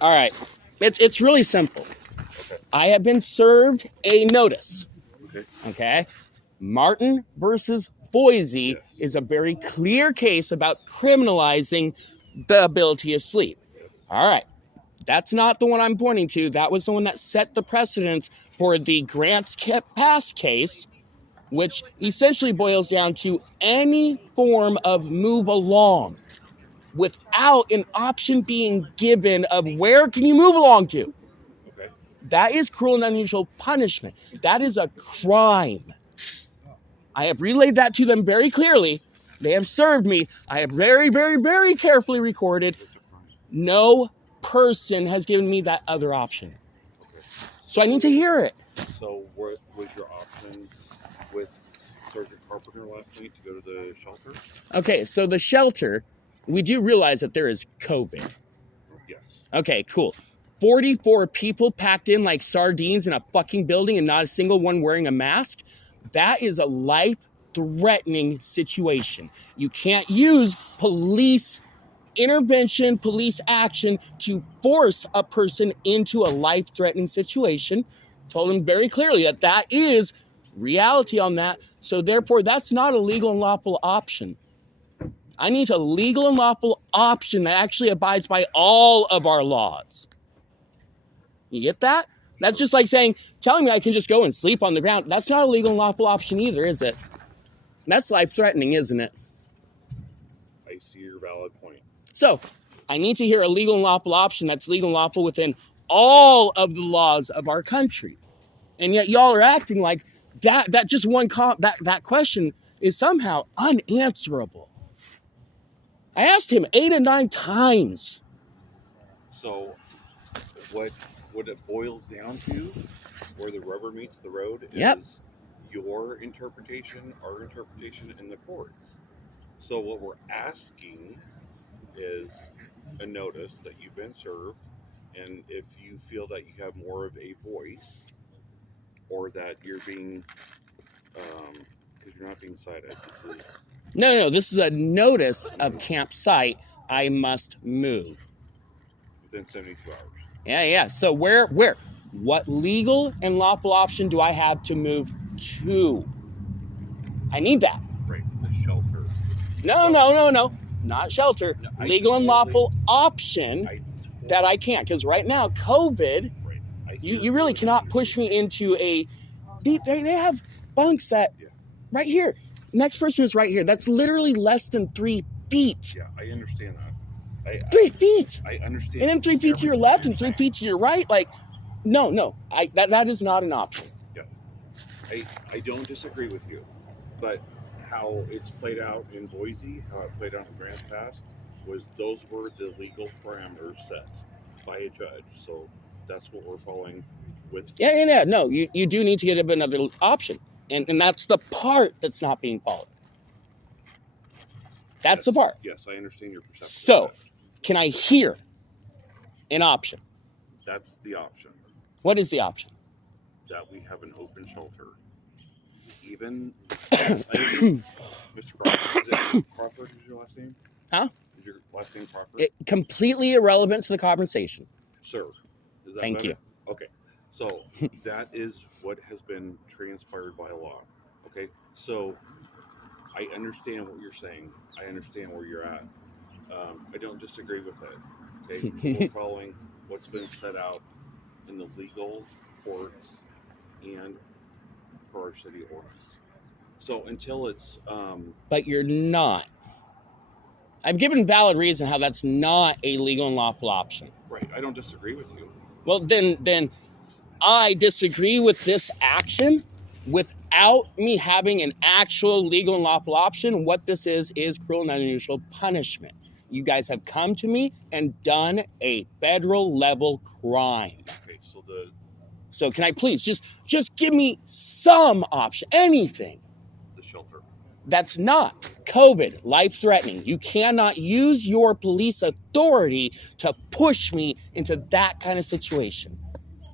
All right. It's really simple. Okay. I have been served a notice. Okay. Okay. Martin versus Boise Yes. is a very clear case about criminalizing the ability to sleep. Yes. All right. That's not the one I'm pointing to. That was the one that set the precedent for the Grants Pass case, which essentially boils down to any form of move along without an option being given of where can you move along to. Okay. That is cruel and unusual punishment. That is a crime. I have relayed that to them very clearly. They have served me. I have very, very, very carefully recorded. It's a crime. No person has given me that other option. Okay. So I need to hear it. So what was your option with Sergeant Carpenter last night to go to the shelter? Okay, so the shelter, we do realize that there is COVID. Yes. Okay, cool. 44 people packed in like sardines in a fucking building and not a single one wearing a mask. That is a life-threatening situation. You can't use police intervention, police action to force a person into a life-threatening situation. Told him very clearly that that is reality on that. So therefore, that's not a legal and lawful option. I need a legal and lawful option that actually abides by all of our laws. You get that? That's just like telling me I can just go and sleep on the ground. That's not a legal and lawful option either, is it? That's life-threatening, isn't it? I see your valid point. So, I need to hear a legal and lawful option that's legal and lawful within all of the laws of our country. And yet y'all are acting like that just one that question is somehow unanswerable. I asked him 8 or 9 times. So what it boils down to, where the rubber meets the road, is Yep. your interpretation, our interpretation in the courts. So what we're asking is a notice that you've been served, and if you feel that you have more of a voice, or that you're being, because you're not being cited. This is a notice of campsite. I must move. Within 72 hours. Yeah. So where? What legal and lawful option do I have to move to? I need that. Right, the shelter. No. Not shelter. No, Legal and lawful option that I can't. Because right now, COVID, right. you really cannot push me into a... They have bunks that... Yeah. Right here. Next person is right here. That's literally less than 3 feet. Yeah, I understand that. 3 feet. I understand. And then 3 feet to your left and 3 feet to your right. Like, no. That is not an option. Yeah. I don't disagree with you. But how it's played out in Boise, how it played out in Grants Pass, was those were the legal parameters set by a judge. So that's what we're following with. Yeah. No, you do need to get another option. And that's the part that's not being followed. That's the part. Yes, I understand your perception. So, can I hear an option? That's the option. What is the option? That we have an open shelter. Even Mr. Crawford, Crawford is your last name? Huh? Is your last name Crawford? Completely irrelevant to the conversation. Sir. Is that Thank better? you. Okay. So that is what has been transpired by law. Okay. So I understand what you're saying. I understand where you're at. I don't disagree with it. Okay. We're following what's been set out in the legal courts and for our city ordinance. So until it's But you're not. I've given valid reason how that's not a legal and lawful option. right, I don't disagree with you. Well, then I disagree with this action without me having an actual legal and lawful option. What this is cruel and unusual punishment. You guys have come to me and done a federal level crime. Okay, So can I please just give me some option, anything. The shelter. That's not COVID, life-threatening. You cannot use your police authority to push me into that kind of situation.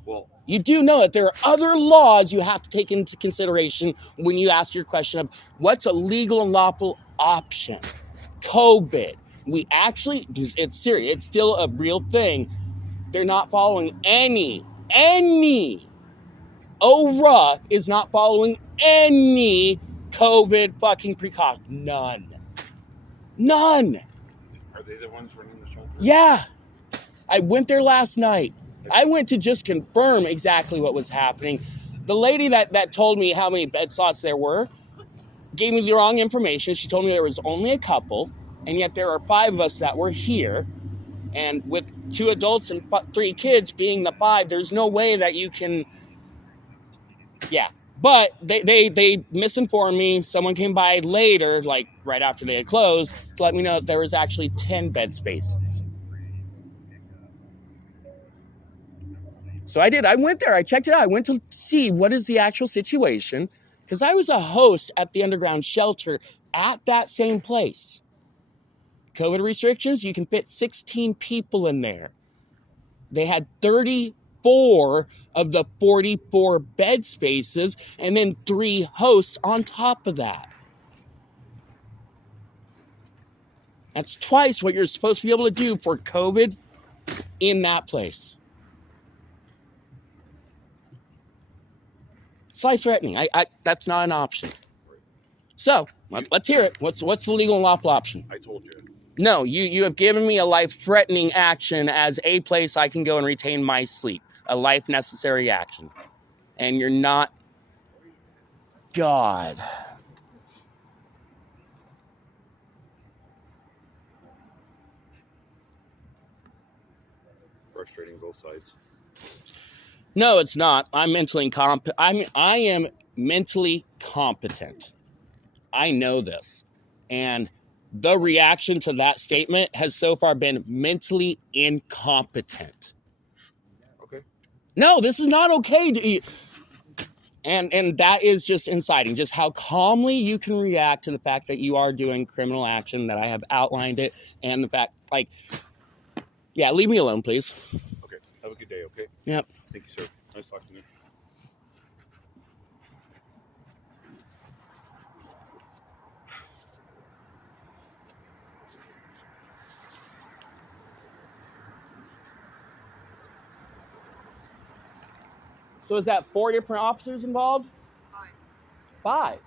Well, You do know that there are other laws you have to take into consideration when you ask your question of what's a legal and lawful option. COVID. We actually, it's serious, it's still a real thing. They're not following any. ORA is not following any COVID fucking precaution. None. Are they the ones running the shelter? Yeah. I went there last night. I went to just confirm exactly what was happening. The lady that told me how many bed slots there were gave me the wrong information. She told me there was only a couple, and yet there are 5 of us that were here. And with 2 adults and 3 kids being the 5, there's no way that you can... Yeah. But they misinformed me. Someone came by later, like right after they had closed, to let me know that there was actually 10 bed spaces. So I did. I went there. I checked it out. I went to see what is the actual situation, because I was a host at the underground shelter at that same place. COVID restrictions, you can fit 16 people in there. They had 34 of the 44 bed spaces, and then 3 hosts on top of that. That's twice what you're supposed to be able to do for COVID in that place. It's life-threatening. That's not an option. So, let's hear it. What's the legal and lawful option? I told you. No, you have given me a life-threatening action as a place I can go and retain my sleep. A life-necessary action. And you're not God. Frustrating both sides. No, it's not. I'm mentally incompetent. I am mentally competent. I know this. And the reaction to that statement has so far been mentally incompetent. Okay. No, this is not okay. And that is just inciting. Just how calmly you can react to the fact that you are doing criminal action, that I have outlined it, and the fact, like, yeah, leave me alone, please. Okay. Have a good day, okay? Yep. Thank you, sir. Nice talking to you. So is that 4 different officers involved? 5. 5.